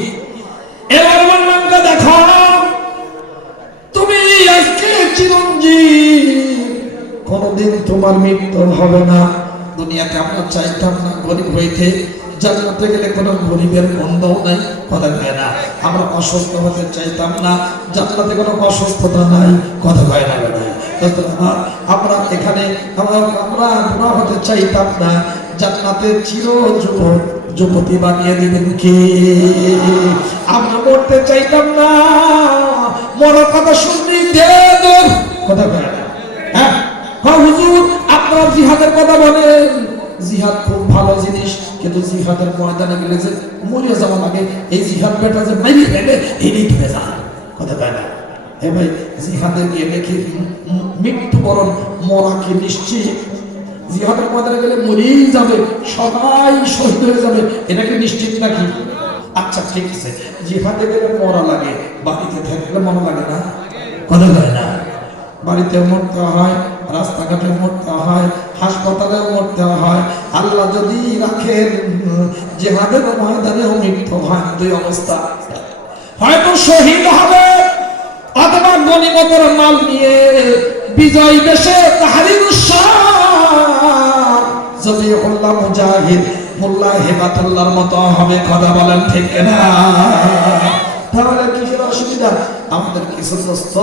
এবার মনকে দেখো, তুমি আজকে চিরঞ্জীব, কোনদিন তোমার মৃত্যু হবে না। দুনিয়াতে আমরা চাইতাম না গরিব হইতে, জান্নাতে গেলে কোনো গরিবের গন্ধও নাই, কথা কয় না। আমরা অসুস্থ হতে চাইতাম না, জান্নাতে কোনো অসুস্থতা নাই, কথা কয় না। আমরা এখানে আমরা গুনাহ হতে চাইতাম না, জান্নাতে চির যুবক যুবতী বানিয়ে দিবেন কে? আমরা মরতে চাইতাম না, মরার কথা শুনলেই দেন, কথা কয় না। হ্যাঁ হুজুর, আপনারা জিহাদের কথা বলেন, জিহাদ খুব ভালো জিনিস, কিন্তু জিহাদের ময়দানে গেলে যে মরিয়া যাওয়া লাগে, এই জিহাদ বেটা যে মাইরি ফেলে এই ধরে যায়, কথা কয় না। হে ভাই, জিহাদে গিয়ে দেখি মৃত্যুবরণ মরা কি নিশ্চিত? জিহাদের ময়দানে গেলে মরেই যাবে, সবাই শহীদ হয়ে যাবে, এটা কি নিশ্চিত নাকি? আচ্ছা ঠিক আছে, জিহাদে গেলে মরা লাগে, বাড়িতে থাকলে মরা লাগে না, কথা কয় না। বাড়িতে মরতে হয়, রাস্তাঘাটে মরতে হয়, হাসপাতালেও মরতে হয়। আল্লাহ যদি রাখেন জিহাদের ময়দানেও মৃত্যু হয়, 2 অবস্থা, হয়তো শহীদ হবে অথবা গনিমতের মাল নিয়ে বিজয় বেশে তাহরিরুস শাম জবিহুল্লাহ মুজাহিদ মোল্লা হেবাতুল্লাহর মতো হবে, কথা বলেন ঠিক না? তাহলে কিসের অসুবিধা? আমাদের কিছু দোস্ত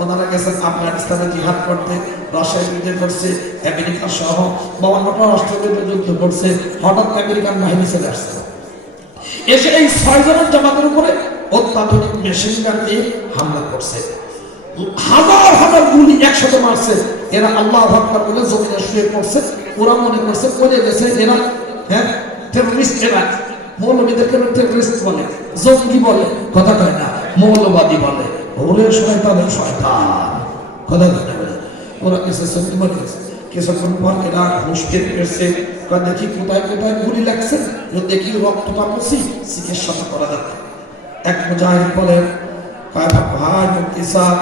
ওনারা গেছেন আফগানিস্তানে জিহাদ করতে, রাশিয়া যুদ্ধ করছে, আমেরিকা সহ 52টা রাষ্ট্রযুদ্ধ যুদ্ধ করছে। হঠাৎ আমেরিকান বাহিনী চলে আসছে, এসে এই 6 জনের জামাতের উপরে অত্যাধুনিক মেশিন গান দিয়ে হামলা করছে, হাজার হাজার গুলি একসাথে মারছে। এরা আল্লাহু আকবার বলে জমিনে শুয়ে পড়ছে, ওরা মনে করছে পড়ে গেছে, এরা হ্যাঁ টেররিস্ট, এরা মৌলবীদেরকে টেররিস্ট বলে, জঙ্গি বলে, কথা কয় না, মৌলবাদী বলে, ওরে শয়তানের শয়তান, কথা কয় না। ওরা কিছু সত্যি মরে গেছে, কিছুক্ষণ পর এরা হুঁশ ফিরে এসেছে, দেখি কোথায় কোথায় গুলি লাগছে, দেখি রক্তটা পড়ছি, চিকিৎসা করা যাচ্ছে। এক মুজাহিদ বলে, ভাই মুফতি সাহেব,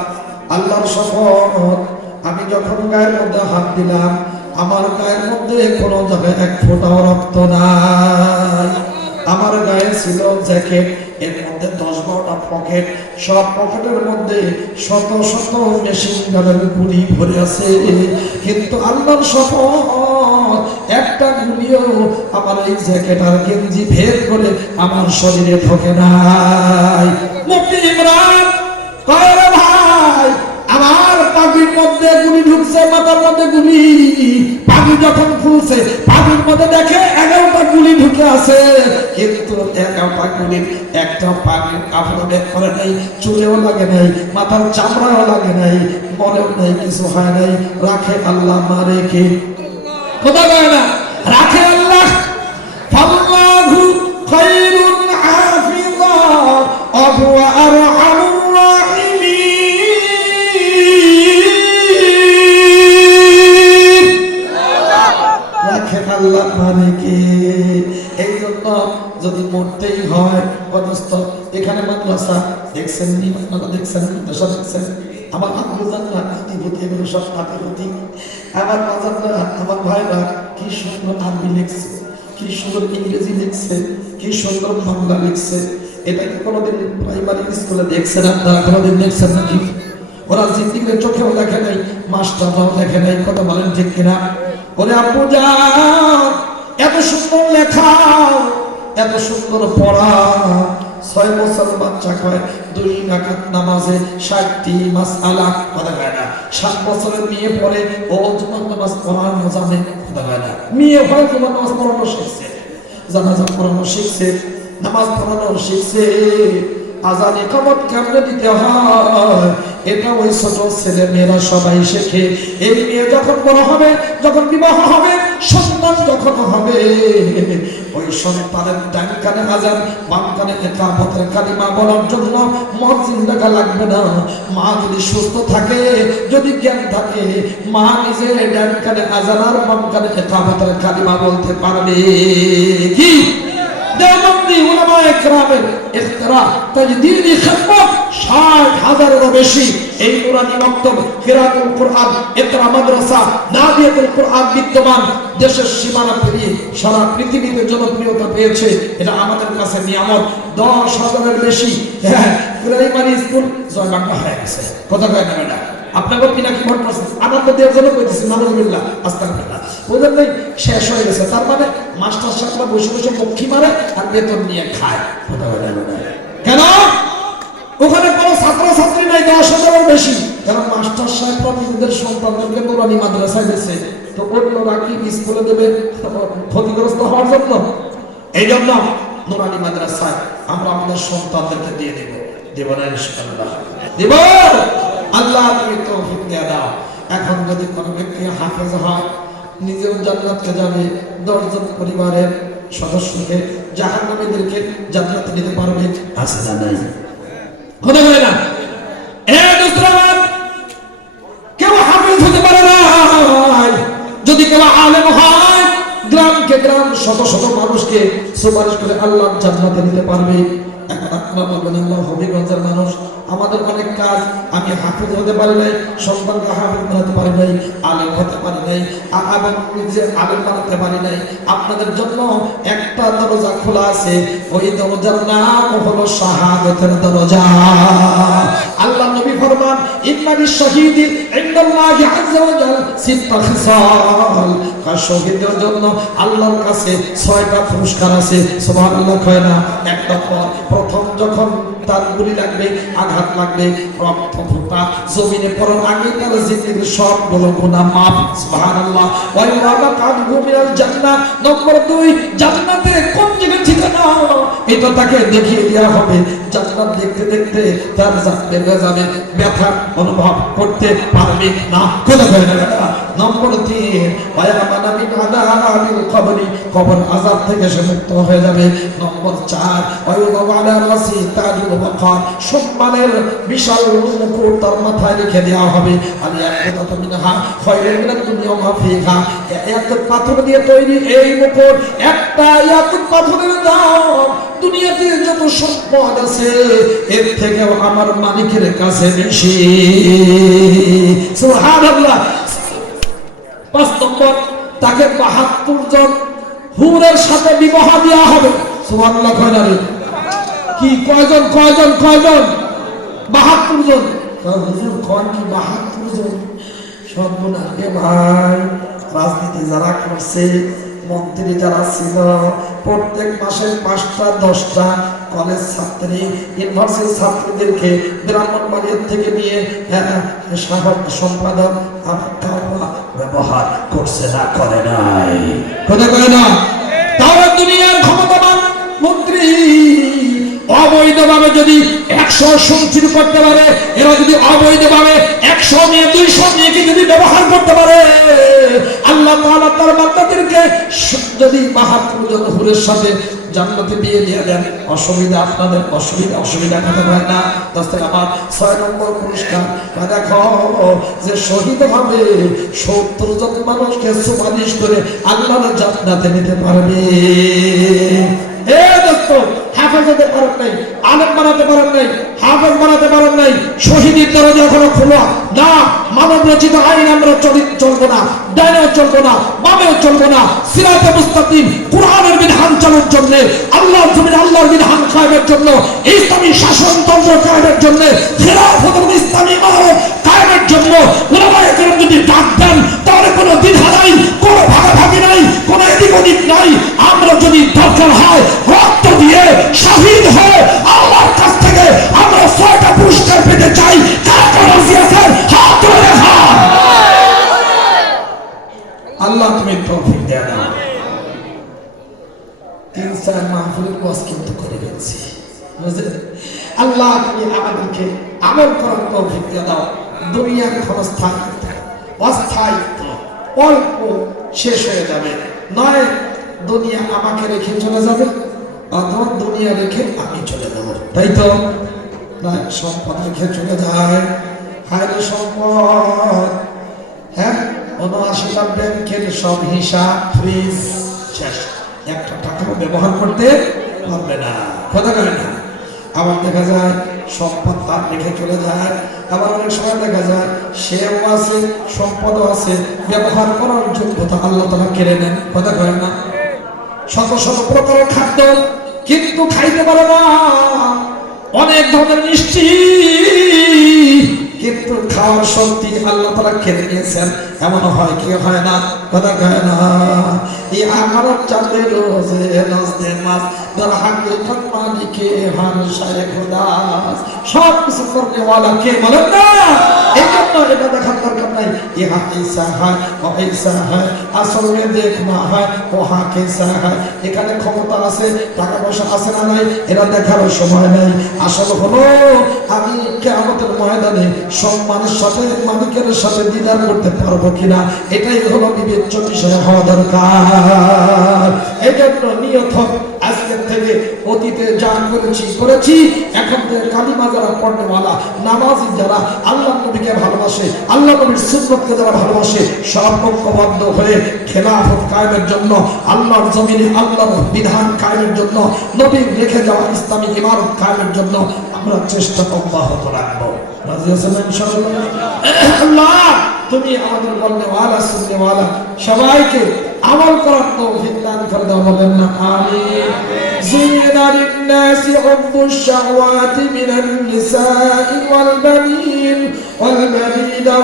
আল্লাহর শপথ, আমি যখন গায়ের মধ্যে হাত দিলাম, আমার গায়ের মধ্যে কোনো জায়গায় 1 ফোঁটাও রক্ত নাই। আমার গায়ে ছিল জ্যাকেট, এর মধ্যে 10-12টা পকেট, সব পকেটের মধ্যে শত শত মেশিন গানের গুলি ভরে আছে, কিন্তু আল্লাহর শপথ একটা গুলিও আমার এই জ্যাকেট আর গেঞ্জি ভেদ করে আমার শরীরে ঢোকে নাই। মুফতি ইমরান কয়, ভাই নাভির মধ্যে গুলি ঢুকছে, মাথার মধ্যে গুলি, পাগড়ি যখন খুলছে পাগড়ির মধ্যে দেখে 11টা গুলি ঢুকে আছে, কিন্তু 11টা গুলির একটা পাগড়ির কাপড় বের করে নাই, চুলেও লাগে নাই, মাথার চামড়াও লাগে নাই, মনেও নাই, কিছু হয় নাই। রাখে আল্লাহ, মারে কে? কথা কয় না, রাখে আল্লাহ। ফাল্লাহু খায়রুন হাফিযা ওয়া হুয়া আরহামুর রাহিমিন। রাখে আল্লাহ, মারে কে? এই জন্য যদি মরতেই হয় অবস্থ, এখানে মাদ্রাসা দেখছেন, আপনারা দেখছেন, মাদ্রাসা দেখছেন, আমার আব্বু জানরা নাতিপুতি, এগুলো সব নাতিপুতি, আমার বাজাররা, আমার ভাইরা কি সুন্দর আরবি লিখছে, কি সুন্দর ইংরেজি লিখছে, কি সুন্দর বাংলা লিখছে। এটা কি কোনোদিন প্রাইমারি স্কুলে দেখছেন আপনারা? কোনোদিন দেখছেন নাকি? ওরা জিন্দিগির চোখেও দেখে নাই, মাস্টাররাও দেখে নাই। কথা বলেন ঠিক কিনা? ওরে আব্বু জান, এত সুন্দর লেখা, এত সুন্দর পড়া, 6 বছর বাচ্চা কয় 2 রাকাত নামাজে 60টি মাসআলা। কথা কয় না। 7 বছরের মেয়ে পড়ে, ও জুমার নামাজ পড়ানো জানে। কথা কয় না। মেয়ে পড়ে জুমার নামাজ পড়ানো শিখছে, জানাজা পড়ানো শিখছে, নামাজ পড়ানো শিখছে, আজান ইকামত কেমনে দিতে হয় এটা ওই ছোট ছেলে মেয়েরা সবাই শেখে। এই মেয়ে যখন বড় হবে, যখন বিবাহ হবে, সন্তান যখন হবে, ওই সন্তানের ডান কানে আজান, বাম কানে ইকামতের কালিমা বলার জন্য মুয়াজ্জিন ডাকা লাগবে না। মা যদি সুস্থ থাকে, যদি জ্ঞান থাকে, মা নিজে ডান কানে আজান আর বাম কানে ইকামতের কালিমা বলতে পারবে। কি দেওবন্দি উলামায়ে কেরামের ইখতিরা তাজদীদি খিদমত 60,000-এরও বেশি এই নুরানি মাকতাব, কিরাতুল কুরআন, ইকরা মাদ্রাসা, নাদিয়াতুল কুরআন বিদ্যমান দেশের সীমানা পেরিয়ে সারা পৃথিবীতে জনপ্রিয়তা পেয়েছে। এটা আমাদের কাছে নিয়ামত। 10,000-এর বেশি প্রাইমারি স্কুল জয় বাংলা হয়ে গেছে। কথা কয় না ম্যাডাম? আপনাদের কিনা কি ভোট করছে? আনন্দ দেওয়ার জন্য কইতেছি, নাউজুবিল্লাহ, আস্তাগফিরুল্লাহ। বুঝলেন নাই? শেষ হয়ে গেছে। তার মানে মাস্টার সাহেবরা বসে বসে পক্ষী মারে আর বেতন নিয়ে খায়। কথা বলে না কেন? ওখানে কোনো ছাত্র ছাত্রী নাই 10,000-এর বেশি। কারণ মাস্টার সাহেবরা নিজেদের সন্তানদেরকে নুরানি মাদ্রাসায় দিয়েছে, তো অন্যরা কি স্কুলে দেবে ক্ষতিগ্রস্ত হওয়ার জন্য? এই জন্য নুরানি মাদ্রাসায় আমরা আমাদের সন্তানদেরকে দিয়ে দেব। দেব না ইনশাআল্লাহ? দেব। আল্লাহ তুমি তৌফিক দিয়ে দাও। এখন যদি কোনো ব্যক্তি হাফেজ হয়, নিজেও জান্নাতে যাবে, 10 জন পরিবারের সদস্যকে, জাহান্নামীদেরকে জান্নাতে নিতে পারবে। আছে না নাই? কথা বলে না? কেউ হাফেজ হতে পারে না। যদি কেউ আলেম হয়, গ্রামকে গ্রাম, শত শত মানুষকে সুপারিশ করে আল্লাহ জান্নাতে নিতে পারবে। এখন আপনারা বলবেন, আল্লাহ হবিগঞ্জের মানুষ, আমাদের অনেক কাজ, আমি হাফেজ হতে পারি নাই, সন্তানকে হাফেজ বানাতে পারি নাই, আলেম হতে পারি নাই, এবং নিজে আলেম বানাতে পারি নাই। আপনাদের জন্য একটা দরজা খোলা আছে, ওই দরজার নাম হলো শাহাদাতের দরজা। আল্লাহ নবী ফরমান, ইন্নালি শাহীদি ইনদাল্লাহি আযজা ওয়া জাল সিত্তা খিসাল। শহীদের জন্য আল্লাহর কাছে 6টা পুরস্কার আছে। সুবহানাল্লাহ কয় না? এক নম্বর, প্রথম যখন তার গুলি লাগবে, আঘাত লাগবে, রক্ত ফোঁটা জমিনে পড়ার আগে তার জিন্দেগির সবগুলো গুনাহ মাফ। সুবহানাল্লাহ। ওয়া মাকানহু মিনাল জান্নাহ। নম্বর 2, জান্নাতে কোন জায়গায় ঠিকানা এটা তাকে দেখিয়ে দেওয়া হবে। জান্নাত দেখতে দেখতে তার জান বেড়ে যাবে, ব্যথা অনুভব করতে পারবে না। কথা কয় না? নম্বর 3, ওয়া আমানা মিন আযাবিল কবরি, কবর আযাব থেকে সে মুক্ত হয়ে যাবে। নম্বর 4, ওয়া ওয়ালা রাসি তাজুল ওয়াকার, সম্মানের বিশাল মুকুট তার মাথায় রেখে দেওয়া হবে। আল ইয়াকুতু মিনহা খায়রুম মিনাদ দুনিয়া ওয়া মা ফিহা। ইয়াকুত পাথর দিয়ে তৈরি এই মুকুট, একটা ইয়াকুত পাথরের দাম দুনিয়াতে যত সম্পদ আছে এর থেকেও আমার মালিকের কাছে বেশি। সুবহানাল্লাহ। 5 নম্বর, তাকে 72 জন হুরের সাথে বিবাহ দেওয়া হবে। সুবহানাল্লাহ। কয় না রে? কি কয়জন? 72 জন। হুজুর কোন কি 72 জন? সর্বনাশ রে ভাই। রাজনীতি যারা করছে মন্ত্রী যারা ছিল প্রত্যেক মাসে 5টা 10টা কলেজ ছাত্রী ইউনিভার্সিটি ছাত্রীদেরকে ব্রাহ্মণবাড়িয়া থেকে নিয়ে সাধারণ সম্পাদক ব্যবহার করছে না করে নাই কথা কয় না তাও দুনিয়ার ক্ষমতাবান মন্ত্রী অবৈধভাবে যদি 100 সঞ্চিত করতে পারে এরা যদি অবৈধভাবে 100 নিয়ে 200 নিয়ে যদি ব্যবহার করতে পারে আল্লাহ তাআলা তার বান্দাদেরকে যদি মাহাতুল হুরের সাথে জান্নাতে বিয়ে দিয়ে দেন অসুবিধা আপনাদের অসুবিধা কথা হয় না। দোস্ত আমার 6 নম্বর পুরস্কার দেখো যে শহীদ হবে 70 জন মানুষকে সুপারিশ করে আল্লাহর জান্নাতে নিতে পারবে। হাফেজ হতে পারেন নাই, আলেম বানাতে পারেন নাই, হাফেজ বানাতে পারেন নাই, শহীদের দরজা এখনো খোলা না। মানব রচিত আইন আমরা চলবো না, ডাইনেও চলবো না, বামেও চলবো না। সিরাতে মুস্তাকিম কোরআনের বিধান চালুর জন্য, আল্লাহর জমিনে আল্লাহর বিধান কায়েমের জন্য, ইসলামী শাসনতন্ত্র কায়েমের জন্য, খেলাফত ইসলামী ইমারত কায়েমের জন্য উলামায়ে কেরাম যদি ডাক দেন তাহলে কোনো দ্বিধা নাই, কোনো ভাগাভাগি নাই, কোনো এদিক ওদিক নাই। আমরা যদি দরকার হয় রক্ত দিয়ে শহীদ হয়ে আল্লাহর কাছ থেকে আমরা 6টা পুরস্কার পেতে চাই। কারা রাজি আছেন হাত তুলে দেখান। আল্লাহ তুমি তৌফিক দেয়া দাও। 3-4 মাহফিলের ওয়াজ কিন্তু করে গেছি বুঝলেন। আল্লাহ তুমি আমাদেরকে আমল করার তৌফিক দেয়া দাও। দুনিয়ার ক্ষণস্থায়িত্ব অস্থায়িত্ব অল্প শেষ হয়ে যাবে, নয় দুনিয়া আমাকে রেখে চলে যাবে অথবা দুনিয়া রেখে আমি চলে যাব, তাই তো নয় সম্পদ রেখে চলে যায়। হায়রে সম্পদ, হ্যাঁ 79টা ব্যাংকের সব হিসাব ফ্রিজ শেষ, 1টা টাকাও ব্যবহার করতে পারবে না, কথা বলে না। আবার দেখা যায় সম্পদ তার রেখে চলে যায়, আবার অনেক সময় দেখা যায় সেও আছে সম্পদও আছে, ব্যবহার করার যোগ্যতা আল্লাহ তাআলা কেড়ে নেন, কথা বলে না। শত শত প্রকারের খাদ্য কিন্তু খাইতে পারে না, অনেক ধরনের মিষ্টি কিন্তু খাওয়ার শক্তি আল্লাহ তাআলা কেড়ে নিয়েছেন। এমন হয় কি হয় না, কথা কয় না। এই আমার চাঁদে রোজে নজদে মাস দর হাকিকত মালিকে হার শায়ে খোদা, সব কিছু করতে ওয়ালা কে বলেন না। এই জন্য এটা দেখার দরকার নাই ইহা ঈসা হয় ও ঈসা হয়, আসল মে দেখনা হয় ওহা কেসা হয়। এখানে ক্ষমতা আছে, টাকা পয়সা আছে না নাই এটা দেখার সময় নাই। আসল হলো আমি কিয়ামতের ময়দানে সম্মানের সাথে মালিকের সাথে দিদার করতে পারবো কিনা, এটাই হলো বিবেচ্য বিষয় হওয়া দরকার। এই জন্য নিয়ত আজকের থেকে অতীতে যা করেছি এখন থেকে কালিমা যারা পড়নেওয়ালা নামাজি যারা আল্লাহ নবীকে ভালোবাসে, আল্লাহ নবীর সুন্নতকে যারা ভালোবাসে, সব ঐক্যবদ্ধ হয়ে খেলাফত কায়েমের জন্য, আল্লাহর জমিনে আল্লাহর বিধান কায়েমের জন্য, নবীর রেখে যাওয়া ইসলামী ইমারত কায়েমের জন্য আমরা চেষ্টা অব্যাহত রাখবো। রাজি আছেন ইনশাআল্লাহ? আল্লাহ তুমি আমাদের বলনেওয়ালা সুন্নতওয়ালা সবাইকে আমল করার তৌফিক দান করে দাও, বলেন না আমিন। زين للناس حب الشهوات من النساء والبنين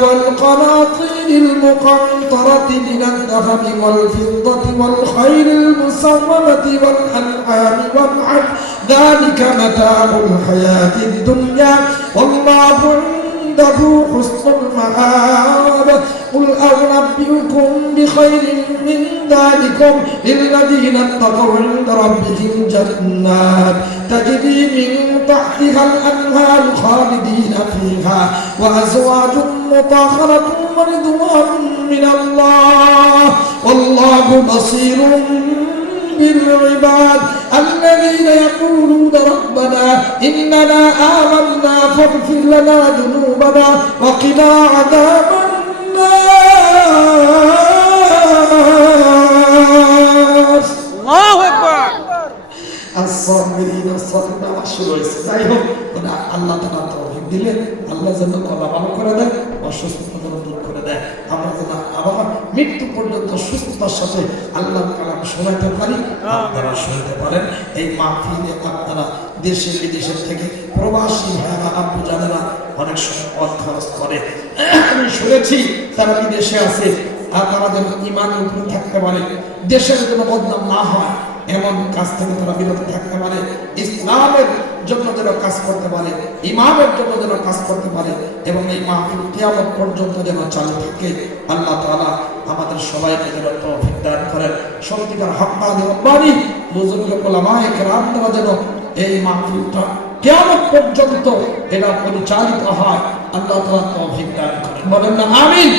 والقناطير المقنطرة من الذهب والفضة والخيل المسومة والأنعام والحرث ذلك متاع الحياة الدنيا والله عنده حسن المآب قل أنبئكم بخير من ذلكم للذين اتقوا عند ربهم جنات تجري من تحتها الأنهار خالدين فيها وأزواج مطهرة ورضوان من الله والله بصير بالعباد الذين يقولون ربنا إننا آمنا فاغفر لنا ذنوبنا وقنا عذاب النار. الله أكبر. الصابرين الصابرين শুরু হয়েছে। যাই হোক আল্লাহ তাআলা তৌফিক দিলে আল্লাহ যেন কলা ভালো করে দেয়, অসুস্থতা দূর করে দেয়, আমরা যেন আবার মৃত্যু পর্যন্ত সুস্থতার সাথে আল্লাহর কালাম শোনাতে পারি, আপনারা শুনতে পারেন। এই মাহফিলে আপনারা দেশে বিদেশের থেকে প্রবাসী ভাইরা আব্বু জানেরা অনেক সময় খরচ করে, আমি শুনেছি তারা বিদেশে আছে, তারা যেন ঈমানের উপরে থাকতে পারে, দেশের জন্য বদনাম না হয় এমন কাজ থেকে তারা বিরত থাকতে পারে, ইসলামের জন্য যেন কাজ করতে পারে, ইমামের জন্য যেন কাজ করতে পারে, এবং এই মাহফিল কিয়ামত পর্যন্ত যেন চালু থাকে। আল্লাহ তাআলা আমাদের সবাইকে যেন তৌফিক দান করেন। সত্যিকার হক্কানি রব্বানি বুজুর্গ উলামায়ে কেরামরা যেন এই মাহফিলটা কিয়ামত পর্যন্ত এটা পরিচালিত হয়, আল্লাহ তাআলা তৌফিক দান করেন। বলেন না আমিন।